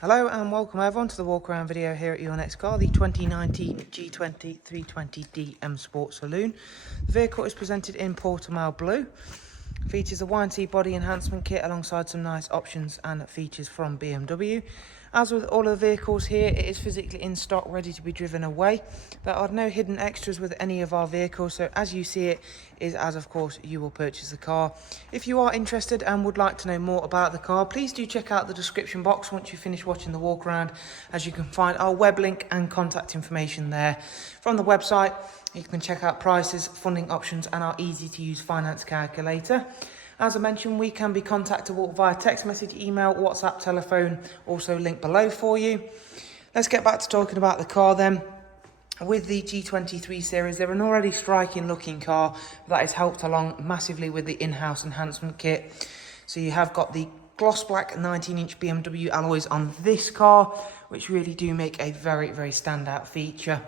Hello and welcome everyone to the walk around video here at your next car, the 2019 G20 320D Sport Saloon. The vehicle is presented in Portimao Blue. Features a Y&T body enhancement kit alongside some nice options and features from BMW. As with all of the vehicles here, it is physically in stock, ready to be driven away. There are no hidden extras with any of our vehicles, so as you see it is as of course you will purchase the car. If you are interested and would like to know more about the car, please do check out the description box once you finish watching the walk around, as you can find our web link and contact information there. From the website you can check out prices, funding options and our easy to use finance calculator. As I mentioned, we can be contactable via text message, email, WhatsApp, telephone, also linked below for you. Let's get back to talking about the car then. With the G23 series, they're an already striking looking car that is helped along massively with the in-house enhancement kit. So you have got the gloss black 19-inch BMW alloys on this car, which really do make a very standout feature.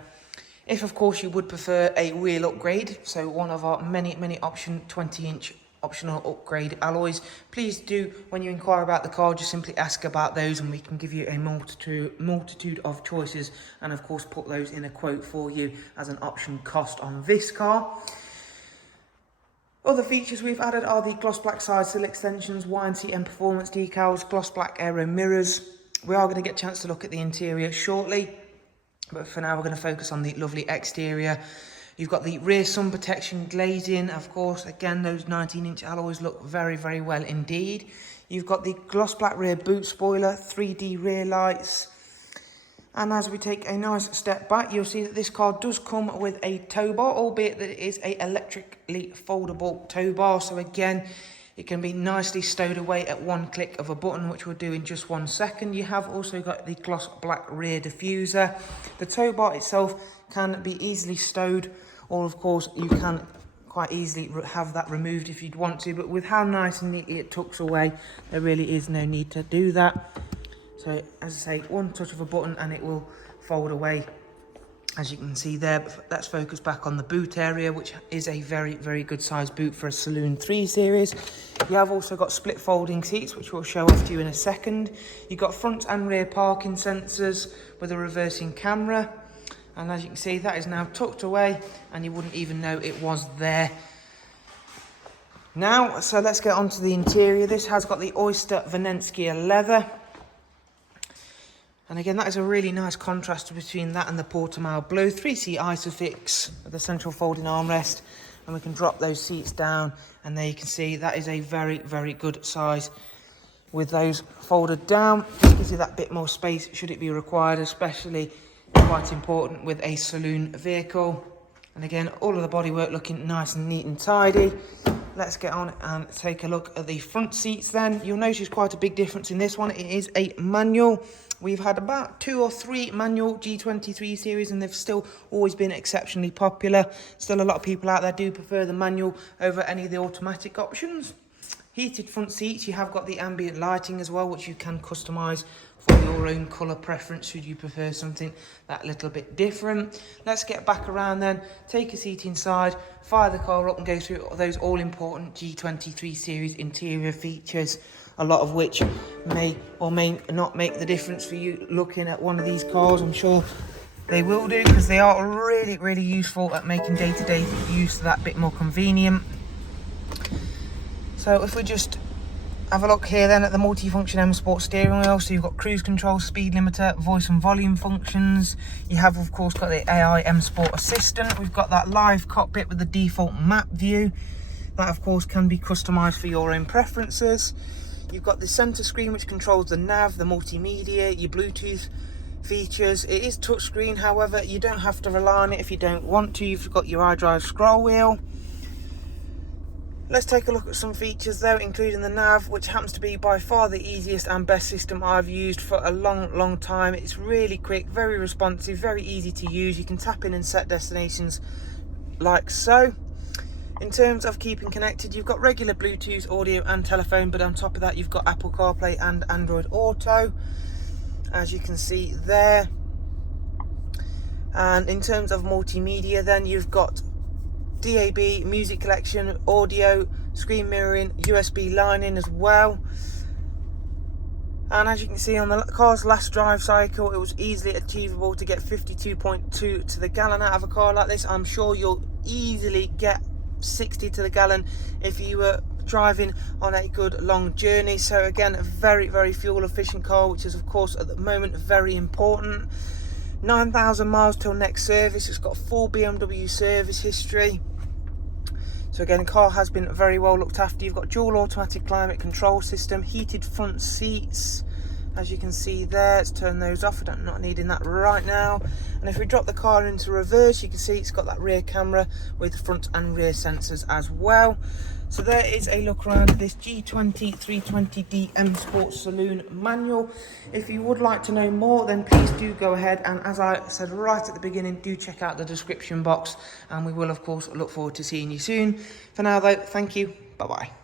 If of course you would prefer a wheel upgrade, so one of our many option 20-inch optional upgrade alloys, please do, when you inquire about the car, just simply ask about those and we can give you a multitude of choices and of course put those in a quote for you as an option cost on this car. Other features we've added are the gloss black side sill extensions, Y&T and performance decals, gloss black aero mirrors. We are going to get a chance to look at the interior shortly, but for now we're going to focus on the lovely exterior. You've got the rear sun protection glazing, of course, again those 19-inch alloys look very well indeed. You've got the gloss black rear boot spoiler, 3D rear lights. And as we take a nice step back, you'll see that this car does come with a tow bar, albeit that it is a electrically foldable tow bar. So again, it can be nicely stowed away at one click of a button, which we'll do in just 1 second. You have also got the gloss black rear diffuser. The tow bar itself can be easily stowed, or of course you can quite easily have that removed if you'd want to, but with how nice and neatly it tucks away, there really is no need to do that. So as I say, one touch of a button and it will fold away, as you can see there. But let's focus back on the boot area, which is a very good size boot for a Saloon 3 series. You have also got split folding seats, which we'll show off to you in a second. You've got front and rear parking sensors with a reversing camera. And as you can see, that is now tucked away and you wouldn't even know it was there. Now, so let's get on to the interior. This has got the Oyster Venezia leather. And again, that is a really nice contrast between that and the Portimao Blue. 3-seat Isofix with the central folding armrest. And we can drop those seats down. And there you can see that is a very good size with those folded down. It gives you that bit more space should it be required, especially quite important with a saloon vehicle. And again, all of the bodywork looking nice and neat and tidy. Let's get on and take a look at the front seats then. You'll notice quite a big difference in this one. It is a manual. We've had about 2 or 3 manual G23 series and they've still always been exceptionally popular. Still a lot of people out there do prefer the manual over any of the automatic options. Heated front seats, you have got the ambient lighting as well, which you can customise for your own colour preference should you prefer something that little bit different. Let's get back around then, take a seat inside, fire the car up and go through those all important G23 series interior features, a lot of which may or may not make the difference for you looking at one of these cars. I'm sure they will do, because they are really useful at making day-to-day use of that bit more convenient. So if we just have a look here then at the Multifunction M Sport steering wheel, so you've got cruise control, speed limiter, voice and volume functions. You have of course got the AI M Sport Assistant. We've got that live cockpit with the default map view. That of course can be customised for your own preferences. You've got the centre screen which controls the nav, the multimedia, your Bluetooth features. It is touchscreen, however you don't have to rely on it if you don't want to. You've got your iDrive scroll wheel. Let's take a look at some features though, including the nav, which happens to be by far the easiest and best system I've used for a long time. It's really quick, very responsive, very easy to use. You can tap in and set destinations like so. In terms of keeping connected, you've got regular Bluetooth audio and telephone, but on top of that you've got Apple CarPlay and Android Auto, as you can see there. And in terms of multimedia then, you've got DAB, music collection, audio, screen mirroring, USB line in as well. And as you can see on the car's last drive cycle, it was easily achievable to get 52.2 to the gallon out of a car like this. I'm sure you'll easily get 60 to the gallon if you were driving on a good long journey. So again, a very, very fuel efficient car, which is of course at the moment very important. 9,000 miles till next service. It's got full BMW service history. So again, the car has been very well looked after. You've got dual automatic climate control system, heated front seats, as you can see there. Let's turn those off, I'm not needing that right now. And if we drop the car into reverse, you can see it's got that rear camera with front and rear sensors as well. So there is a look around this G20 320DM Sports Saloon manual. If you would like to know more, then please do go ahead, and as I said right at the beginning, do check out the description box, and we will of course look forward to seeing you soon. For now though, thank you, bye bye.